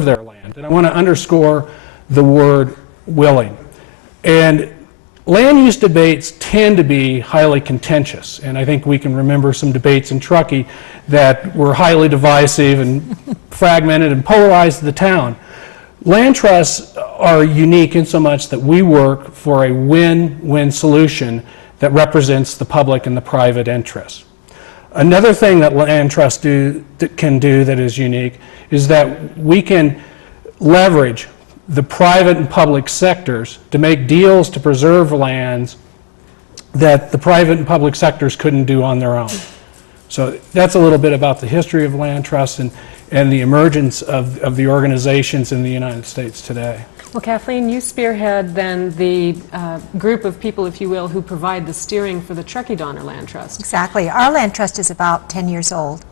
their land. And I want to underscore the word willing. And land use debates tend to be highly contentious, and I think we can remember some debates in Truckee that were highly divisive and fragmented and polarized the town. Land trusts are unique in so much that we work for a win-win solution that represents the public and the private interest. Another thing that land trusts can do that is unique is that we can leverage the private and public sectors to make deals to preserve lands that the private and public sectors couldn't do on their own. So that's a little bit about the history of land trusts and the emergence of the organizations in the United States today. Well, Kathleen, you spearhead then the group of people, if you will, who provide the steering for the Truckee Donner Land Trust. Exactly. Our land trust is about 10 years old,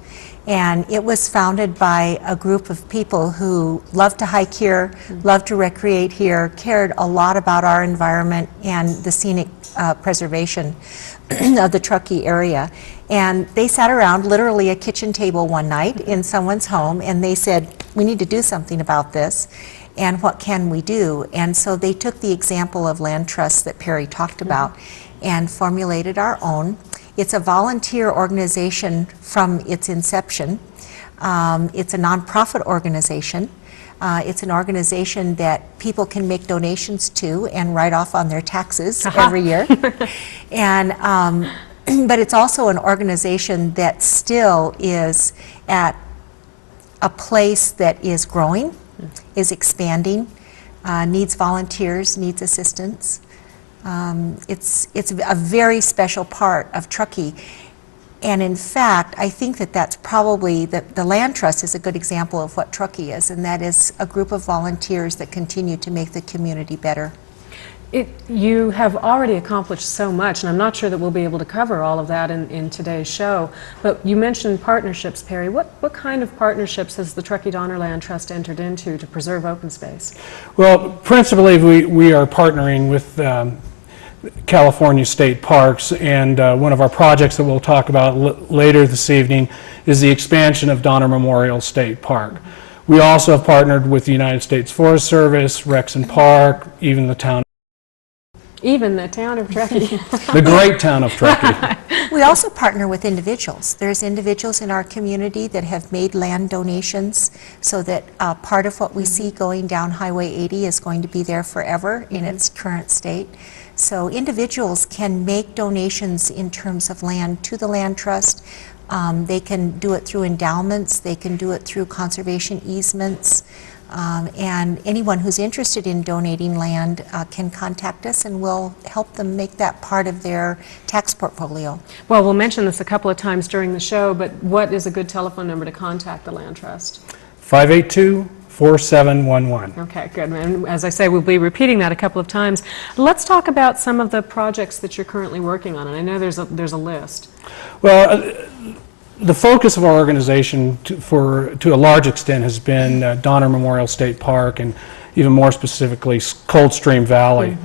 and it was founded by a group of people who love to hike here, love to recreate here, cared a lot about our environment and the scenic preservation of the Truckee area. And they sat around literally a kitchen table one night in someone's home, and they said, we need to do something about this, and what can we do? And so they took the example of land trusts that Perry talked about and formulated our own. It's a volunteer organization from its inception. It's a nonprofit organization. It's an organization that people can make donations to and write off on their taxes every year. And but it's also an organization that still is at a place that is growing, is expanding, needs volunteers, needs assistance. It's a very special part of Truckee. And in fact, I think that that's probably, the Land Trust is a good example of what Truckee is, and that is a group of volunteers that continue to make the community better. You have already accomplished so much, and I'm not sure that we'll be able to cover all of that in today's show, but you mentioned partnerships, Perry. What kind of partnerships has the Truckee Donner Land Trust entered into to preserve open space? Well, principally we are partnering with California State Parks, and one of our projects that we'll talk about later this evening is the expansion of Donner Memorial State Park. We also have partnered with the United States Forest Service, Rexon Park, even the town of Truckee. The great town of Truckee. We also partner with individuals. There's individuals in our community that have made land donations so that part of what we see going down Highway 80 is going to be there forever in its current state. So individuals can make donations in terms of land to the Land Trust. They can do it through endowments, they can do it through conservation easements, and anyone who's interested in donating land can contact us, and we'll help them make that part of their tax portfolio. Well, we'll mention this a couple of times during the show, but what is a good telephone number to contact the Land Trust? 582-4711. Okay, good. And as I say, we'll be repeating that a couple of times. Let's talk about some of the projects that you're currently working on, and I know there's a list. Well, the focus of our organization to a large extent has been Donner Memorial State Park, and even more specifically Coldstream Valley.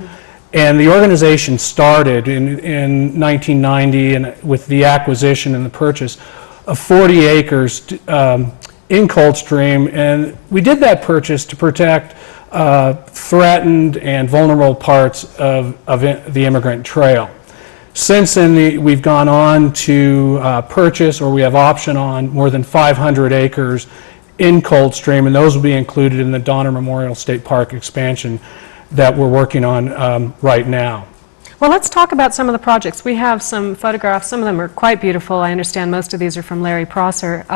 And the organization started in 1990 and with the acquisition and the purchase of 40 acres in Coldstream, and we did that purchase to protect threatened and vulnerable parts of the Immigrant Trail. Since then, we've gone on to purchase, or we have option on, more than 500 acres in Coldstream, and those will be included in the Donner Memorial State Park expansion that we're working on right now. Well, let's talk about some of the projects. We have some photographs. Some of them are quite beautiful. I understand most of these are from Larry Prosser.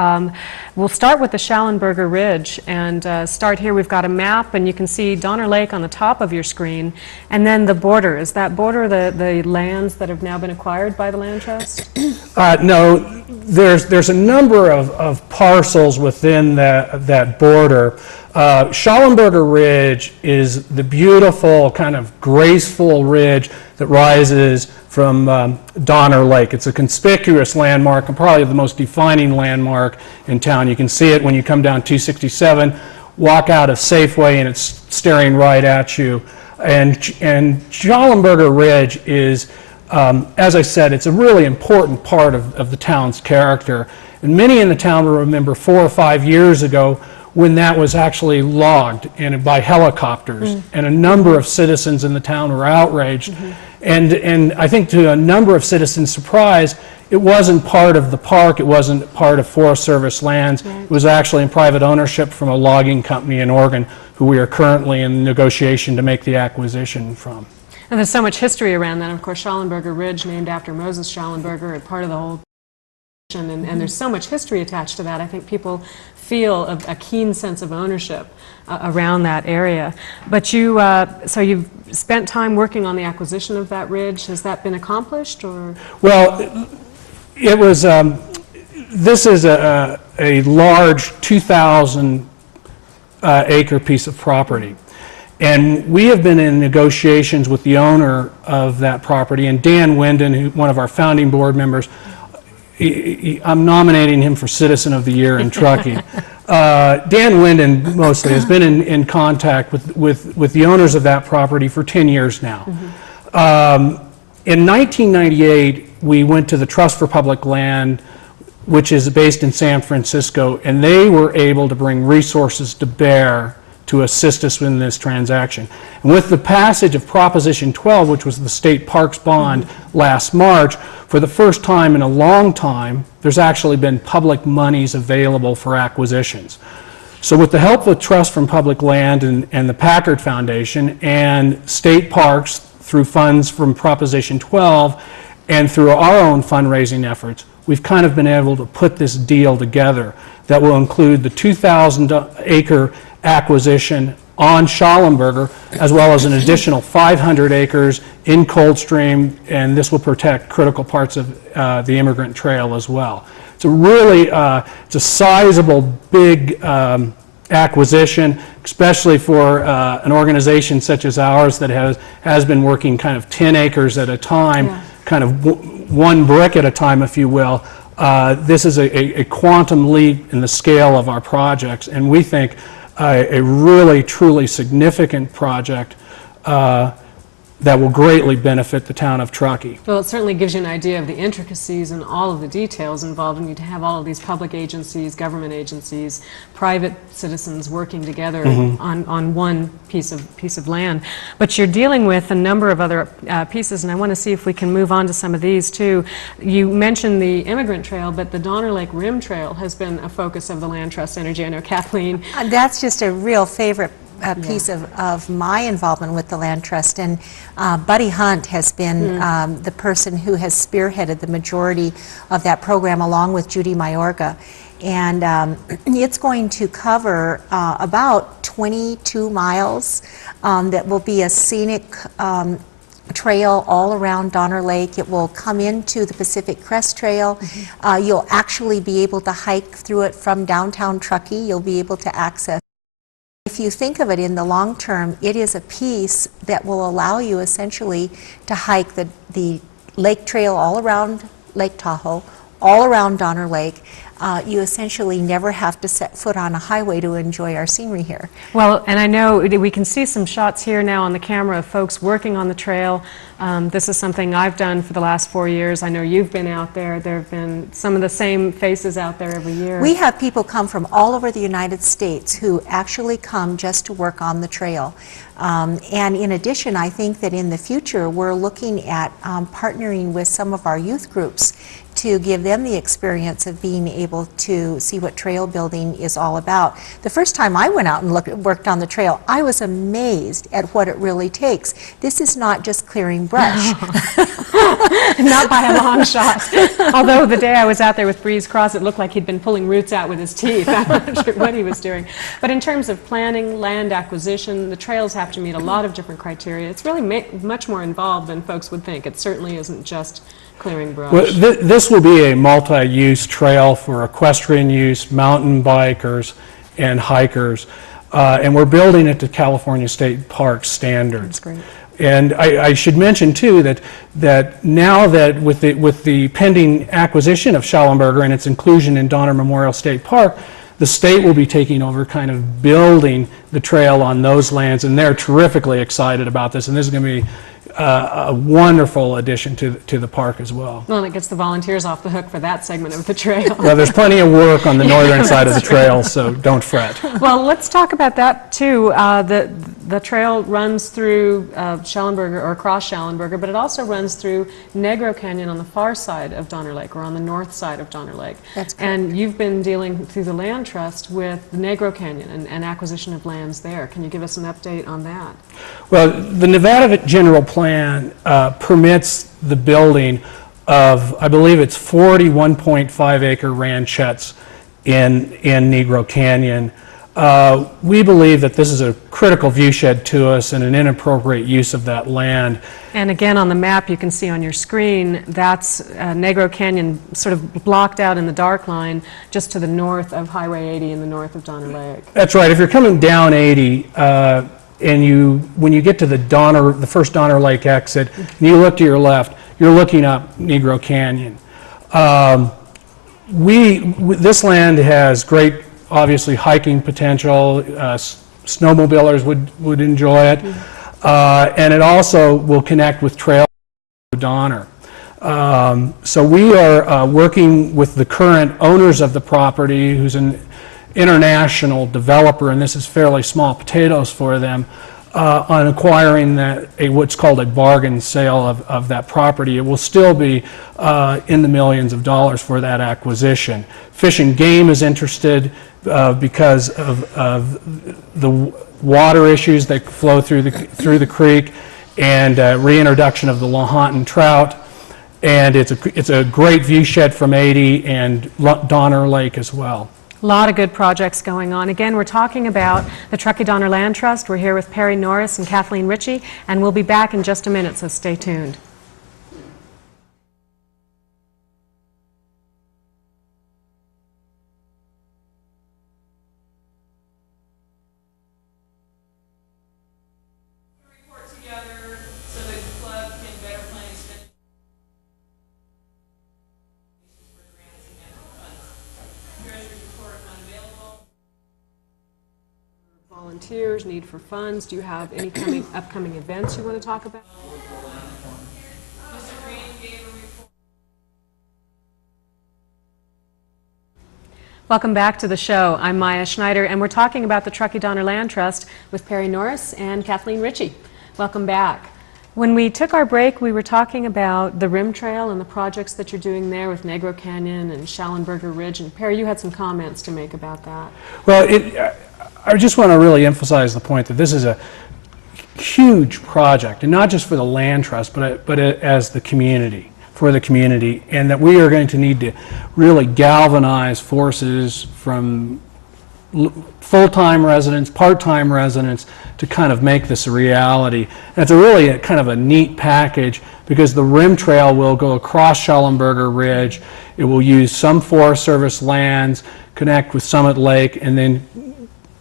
We'll start with the Shallenberger Ridge and start here. We've got a map, and you can see Donner Lake on the top of your screen, and then the border. Is that border the lands that have now been acquired by the Land Trust? No, there's a number of parcels within that border. Shallenberger Ridge is the beautiful, kind of graceful ridge that rises from Donner Lake. It's a conspicuous landmark and probably the most defining landmark in town. You can see it when you come down 267, walk out of Safeway, and it's staring right at you. And Shallenberger Ridge is, as I said, it's a really important part of the town's character. And many in the town will remember 4 or 5 years ago when that was actually logged and by helicopters, and a number of citizens in the town were outraged. And I think to a number of citizens' surprise, it wasn't part of the park, it wasn't part of Forest Service lands, it was actually in private ownership from a logging company in Oregon, who we are currently in negotiation to make the acquisition from. And there's so much history around that. Of course, Shallenberger Ridge, named after Moses Shallenberger, and part of the whole. And there's so much history attached to that. I think people feel a keen sense of ownership around that area. But so you've spent time working on the acquisition of that ridge. Has that been accomplished, or? Well, it was. This is a large 2,000 acre piece of property. And we have been in negotiations with the owner of that property, and Dan Winden, one of our founding board members, I'm nominating him for Citizen of the Year in Truckee. Dan Winden mostly has been in contact with the owners of that property for 10 years now. In 1998, we went to the Trust for Public Land, which is based in San Francisco, and they were able to bring resources to bear to assist us in this transaction. And with the passage of Proposition 12, which was the state parks bond last March, for the first time in a long time, there's actually been public monies available for acquisitions. So with the help of Trust from Public Land and the Packard Foundation and state parks through funds from Proposition 12 and through our own fundraising efforts, we've kind of been able to put this deal together that will include the 2,000 acre acquisition on Shallenberger, as well as an additional 500 acres in Coldstream, and this will protect critical parts of the Immigrant Trail as well. It's a really, it's a sizable, big acquisition, especially for an organization such as ours that has been working kind of 10 acres at a time, kind of one brick at a time, if you will. This is a quantum leap in the scale of our projects, and we think a really, truly significant project that will greatly benefit the town of Truckee. Well, it certainly gives you an idea of the intricacies and all of the details involved when you have all of these public agencies, government agencies, private citizens working together on one piece of land. But you're dealing with a number of other pieces, and I want to see if we can move on to some of these too. You mentioned the Immigrant Trail, but the Donner Lake Rim Trail has been a focus of the Land Trust Energy. I know Kathleen. That's just a real favorite piece of my involvement with the Land Trust, and Buddy Hunt has been the person who has spearheaded the majority of that program along with Judy Mayorga, and it's going to cover about 22 miles that will be a scenic trail all around Donner Lake. It will come into the Pacific Crest Trail. You'll actually be able to hike through it from downtown Truckee. You'll be able to access. If you think of it in the long term, it is a piece that will allow you essentially to hike the lake trail all around Lake Tahoe, all around Donner Lake. You essentially never have to set foot on a highway to enjoy our scenery here. Well, and I know we can see some shots here now on the camera of folks working on the trail. This is something I've done for the last 4 years. I know you've been out there. There have been some of the same faces out there every year. We have people come from all over the United States who actually come just to work on the trail. And in addition, I think that in the future we're looking at partnering with some of our youth groups to give them the experience of being able to see what trail building is all about. The first time I went out and worked on the trail, I was amazed at what it really takes. This is not just clearing brush. Not by a long shot. Although the day I was out there with Breeze Cross, it looked like he'd been pulling roots out with his teeth. I'm not sure what he was doing. But in terms of planning, land acquisition, the trails have to meet a lot of different criteria. It's really much more involved than folks would think. It certainly isn't just clearing brush. Well, this will be a multi-use trail for equestrian use, mountain bikers, and hikers. And we're building it to California State Park standards. That's great. And I should mention too that now that with the pending acquisition of Shallenberger and its inclusion in Donner Memorial State Park, the state will be taking over kind of building the trail on those lands, and they're terrifically excited about this. And this is going to be a wonderful addition to the park as well. Well, and it gets the volunteers off the hook for that segment of the trail. Well, there's plenty of work on the northern side of the trail, so don't fret. Well, let's talk about that too. The trail runs through Shallenberger, or across Shallenberger, but it also runs through Negro Canyon on the far side of Donner Lake, or on the north side of Donner Lake. That's correct. And you've been dealing through the Land Trust with the Negro Canyon and acquisition of lands there. Can you give us an update on that? Well, the Nevada General Plan permits the building of, I believe it's 41.5 acre ranchettes in Negro Canyon. We believe that this is a critical viewshed to us and an inappropriate use of that land. And again, on the map you can see on your screen, that's Negro Canyon sort of blocked out in the dark line just to the north of Highway 80 in the north of Donner Lake. That's right. If you're coming down 80, and when you get to the first Donner Lake exit, and you look to your left, you're looking up Negro Canyon. This land has great, obviously, hiking potential. Snowmobilers would enjoy it, and it also will connect with trails to Donner. So we are working with the current owners of the property, who's an international developer, and this is fairly small potatoes for them, on acquiring what's called a bargain sale of that property. It will still be in the millions of dollars for that acquisition. Fish and Game is interested because of the water issues that flow through the creek, and reintroduction of the Lahontan trout. And it's a great viewshed from 80 and Donner Lake as well. A lot of good projects going on. Again, we're talking about the Truckee Donner Land Trust. We're here with Perry Norris and Kathleen Ritchie, and we'll be back in just a minute, so stay tuned. Volunteers, need for funds. Do you have any upcoming events you want to talk about? Welcome back to the show. I'm Maya Schneider, and we're talking about the Truckee Donner Land Trust with Perry Norris and Kathleen Ritchie. Welcome back. When we took our break, we were talking about the Rim Trail and the projects that you're doing there with Negro Canyon and Shallenberger Ridge. And Perry, you had some comments to make about that. Well, I just want to really emphasize the point that this is a huge project, and not just for the Land Trust, but as the community, for the community, and that we are going to need to really galvanize forces from full-time residents, part-time residents, to kind of make this a reality. And it's really kind of a neat package, because the Rim Trail will go across Shallenberger Ridge. It will use some Forest Service lands, connect with Summit Lake, and then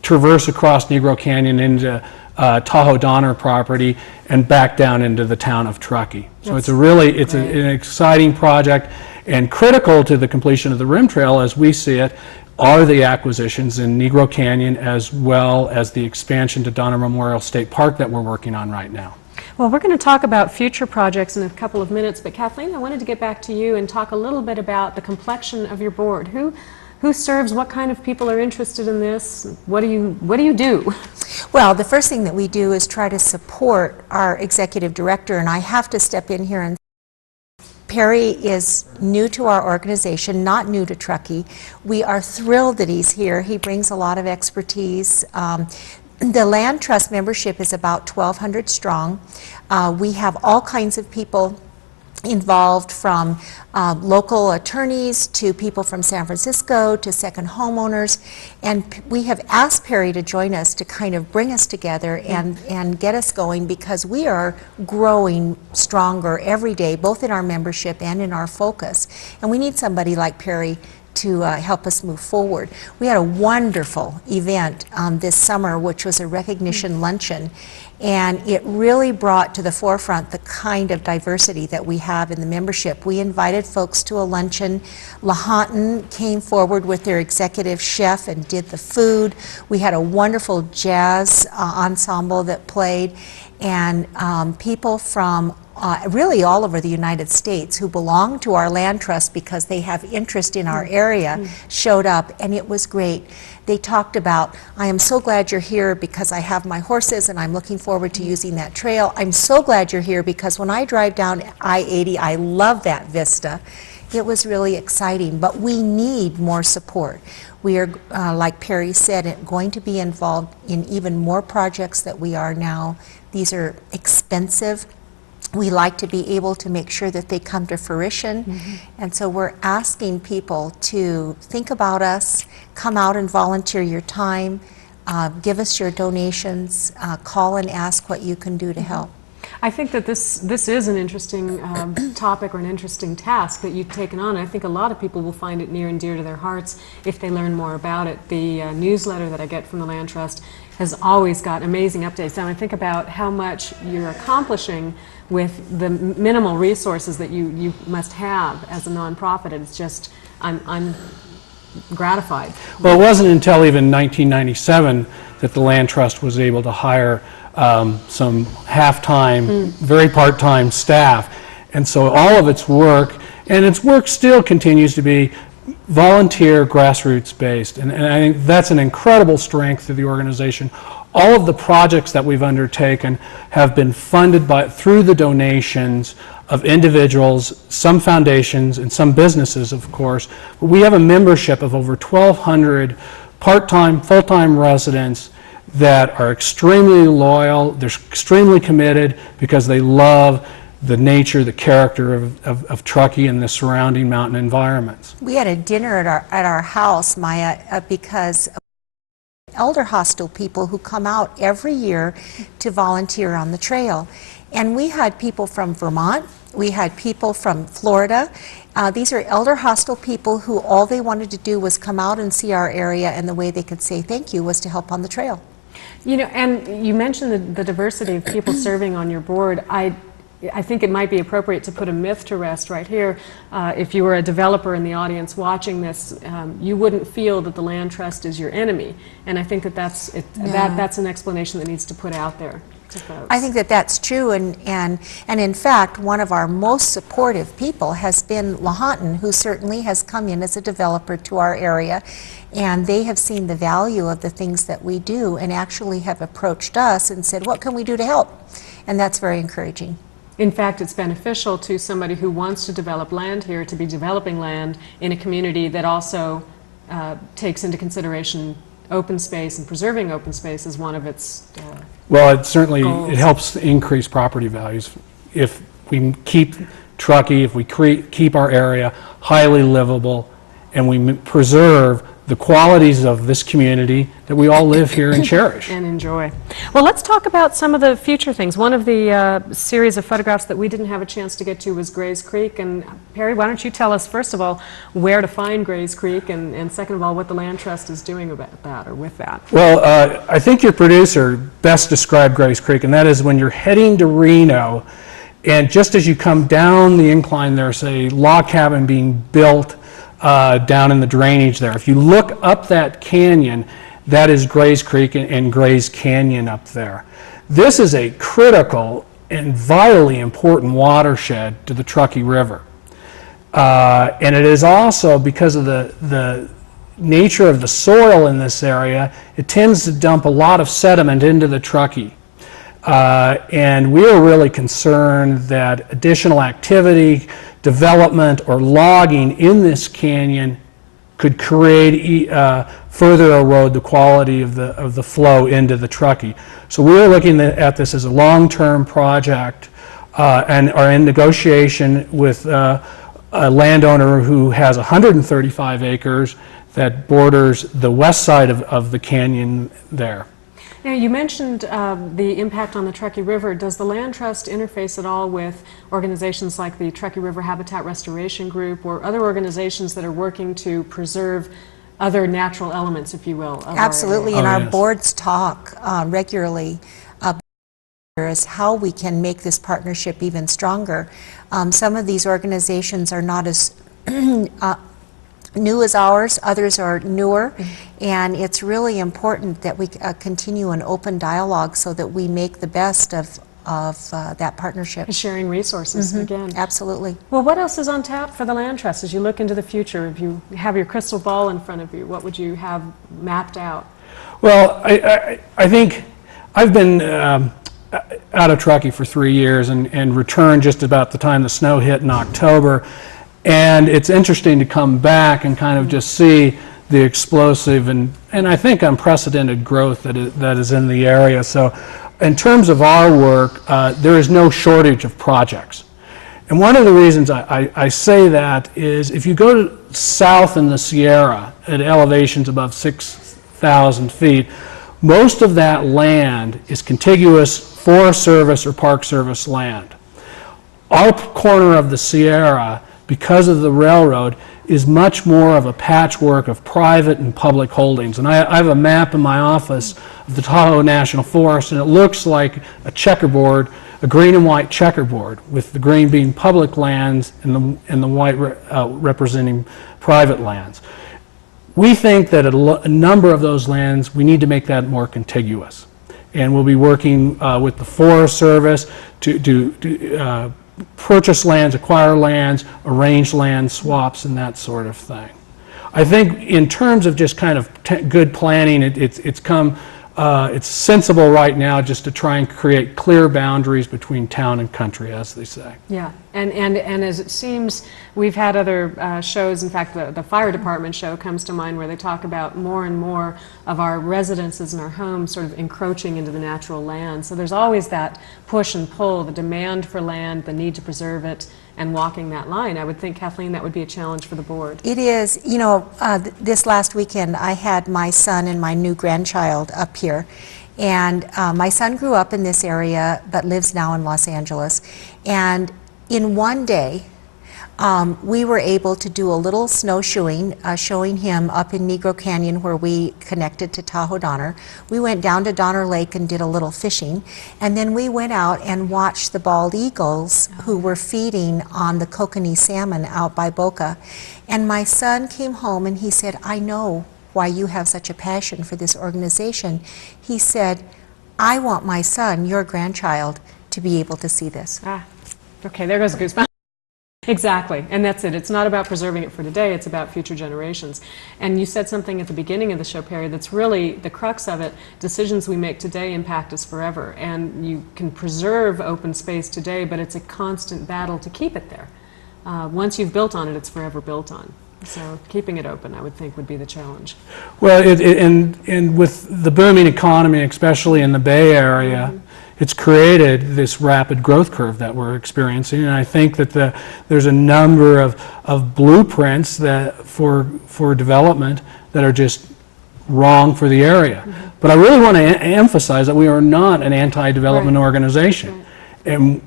traverse across Negro Canyon into Tahoe Donner property and back down into the town of Truckee. So it's an exciting project, and critical to the completion of the Rim Trail, as we see it, are the acquisitions in Negro Canyon, as well as the expansion to Donner Memorial State Park that we're working on right now. Well, we're going to talk about future projects in a couple of minutes, but Kathleen, I wanted to get back to you and talk a little bit about the complexion of your board. Who serves? What kind of people are interested in this? What do you do? Well, the first thing that we do is try to support our executive director, and I have to step in here and Perry is new to our organization, not new to Truckee. We are thrilled that he's here. He brings a lot of expertise. The Land Trust membership is about 1,200 strong. We have all kinds of people involved, from local attorneys to people from San Francisco to second homeowners, and we have asked Perry to join us to kind of bring us together and get us going, because we are growing stronger every day, both in our membership and in our focus, and we need somebody like Perry to help us move forward. We had a wonderful event this summer, which was a recognition luncheon, and it really brought to the forefront the kind of diversity that we have in the membership. We invited folks to a luncheon. Lahontan came forward with their executive chef and did the food. We had a wonderful jazz ensemble that played, and people from really all over the United States who belong to our land trust because they have interest in our area showed up, and it was great. They talked about, I am so glad you're here because I have my horses and I'm looking forward to using that trail. I'm so glad you're here because when I drive down I-80, I love that vista. It was really exciting, but we need more support. We are, like Perry said, going to be involved in even more projects that we are now. These are expensive. We like to be able to make sure that they come to fruition. And so we're asking people to think about us, come out and volunteer your time, give us your donations, call and ask what you can do to help. I think that this is an interesting topic or an interesting task that you've taken on. I think a lot of people will find it near and dear to their hearts if they learn more about it. The newsletter that I get from the Land Trust has always got amazing updates. And I think about how much you're accomplishing with the minimal resources that you must have as a nonprofit. It's just, I'm gratified. Well, it wasn't until even 1997 that the Land Trust was able to hire some half-time, very part-time staff. And so all of its work, and its work still continues to be volunteer, grassroots-based. And I think that's an incredible strength of the organization. All of the projects that we've undertaken have been funded through the donations of individuals, some foundations, and some businesses, of course. But we have a membership of over 1,200 part-time, full-time residents that are extremely loyal, they're extremely committed because they love the nature, the character of Truckee and the surrounding mountain environments. We had a dinner at our house, Maya, because elder hostel people who come out every year to volunteer on the trail. And we had people from Vermont, we had people from Florida. These are elder hostel people who all they wanted to do was come out and see our area, and the way they could say thank you was to help on the trail. You know, and you mentioned the diversity of people serving on your board. I think it might be appropriate to put a myth to rest right here. If you were a developer in the audience watching this, you wouldn't feel that the Land Trust is your enemy. And I think that that's an explanation that needs to put out there to folks. I think that that's true, and in fact, one of our most supportive people has been Lahontan, who certainly has come in as a developer to our area, and they have seen the value of the things that we do and actually have approached us and said, what can we do to help? And that's very encouraging. In fact, it's beneficial to somebody who wants to develop land here to be developing land in a community that also takes into consideration open space and preserving open space as one of its well, it certainly goals. It helps increase property values. If we keep Truckee, if we keep our area highly livable, and we preserve the qualities of this community that we all live here and cherish. And enjoy. Well, let's talk about some of the future things. One of the series of photographs that we didn't have a chance to get to was Gray's Creek. And Perry, why don't you tell us, first of all, where to find Gray's Creek, and second of all, what the Land Trust is doing about that or with that? Well, I think your producer best described Gray's Creek, and that is when you're heading to Reno, and just as you come down the incline, there's a log cabin being built down in the drainage there. If you look up that canyon, that is Gray's Creek and Gray's Canyon up there. This is a critical and vitally important watershed to the Truckee River. And it is also, because of the nature of the soil in this area, it tends to dump a lot of sediment into the Truckee. And we are really concerned that additional activity, development, or logging in this canyon could create further erode the quality of the flow into the Truckee. So we're looking at this as a long-term project and are in negotiation with a landowner who has 135 acres that borders the west side of the canyon there. Now, you mentioned the impact on the Truckee River. Does the Land Trust interface at all with organizations like the Truckee River Habitat Restoration Group or other organizations that are working to preserve other natural elements, if you will, of Absolutely, our area? and our yes. boards talk regularly about is how we can make this partnership even stronger. Some of these organizations are not as new as ours, others are newer, and it's really important that we continue an open dialogue so that we make the best of that partnership. Sharing resources, again. Absolutely. Well, what else is on tap for the Land Trust as you look into the future? If you have your crystal ball in front of you, what would you have mapped out? Well, I think I've been out of Truckee for 3 years and returned just about the time the snow hit in October. And it's interesting to come back and kind of just see the explosive and I think unprecedented growth that is in the area. So in terms of our work, there is no shortage of projects. And one of the reasons I say that is if you go south in the Sierra at elevations above 6,000 feet, most of that land is contiguous Forest Service or Park Service land. Our corner of the Sierra, because of the railroad, is much more of a patchwork of private and public holdings. And I have a map in my office of the Tahoe National Forest, and it looks like a checkerboard, a green and white checkerboard, with the green being public lands and the white representing private lands. We think that a number of those lands, we need to make that more contiguous. And we'll be working with the Forest Service to purchase lands, acquire lands, arrange land swaps, and that sort of thing. I think in terms of just kind of good planning, it's sensible right now just to try and create clear boundaries between town and country, as they say. Yeah, and as it seems, we've had other shows, in fact, the fire department show comes to mind where they talk about more and more of our residences and our homes sort of encroaching into the natural land. So there's always that push and pull, the demand for land, the need to preserve it, and walking that line. I would think, Kathleen, that would be a challenge for the board. It is. You know, this last weekend I had my son and my new grandchild up here. And my son grew up in this area but lives now in Los Angeles. And in one day, we were able to do a little snowshoeing, showing him up in Negro Canyon where we connected to Tahoe Donner. We went down to Donner Lake and did a little fishing, and then we went out and watched the bald eagles who were feeding on the kokanee salmon out by Boca. And my son came home and he said, "I know why you have such a passion for this organization." He said, "I want my son, your grandchild, to be able to see this." Ah, okay, there goes a goosebump. Exactly, and that's it. It's not about preserving it for today, it's about future generations. And you said something at the beginning of the show, Perry, that's really the crux of it. Decisions we make today impact us forever. And you can preserve open space today, but it's a constant battle to keep it there. Once you've built on it, it's forever built on. So keeping it open, I would think, would be the challenge. Well, and with the booming economy, especially in the Bay Area, it's created this rapid growth curve that we're experiencing, and I think that there's a number of blueprints that for development that are just wrong for the area. But I really want to emphasize that we are not an anti-development organization. And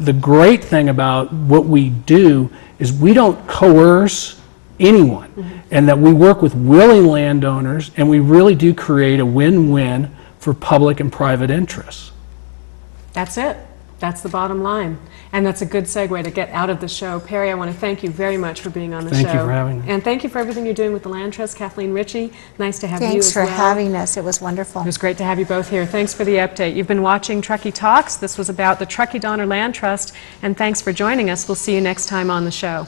the great thing about what we do is we don't coerce anyone, and that we work with willing landowners, and we really do create a win-win for public and private interests. That's it. That's the bottom line. And that's a good segue to get out of the show. Perry, I want to thank you very much for being on the show. Thank you for having me. And thank you for everything you're doing with the Land Trust. Kathleen Ritchie, nice to have you Thanks as for well. having us. It was wonderful. It was great to have you both here. Thanks for the update. You've been watching Truckee Talks. This was about the Truckee Donner Land Trust, and thanks for joining us. We'll see you next time on the show.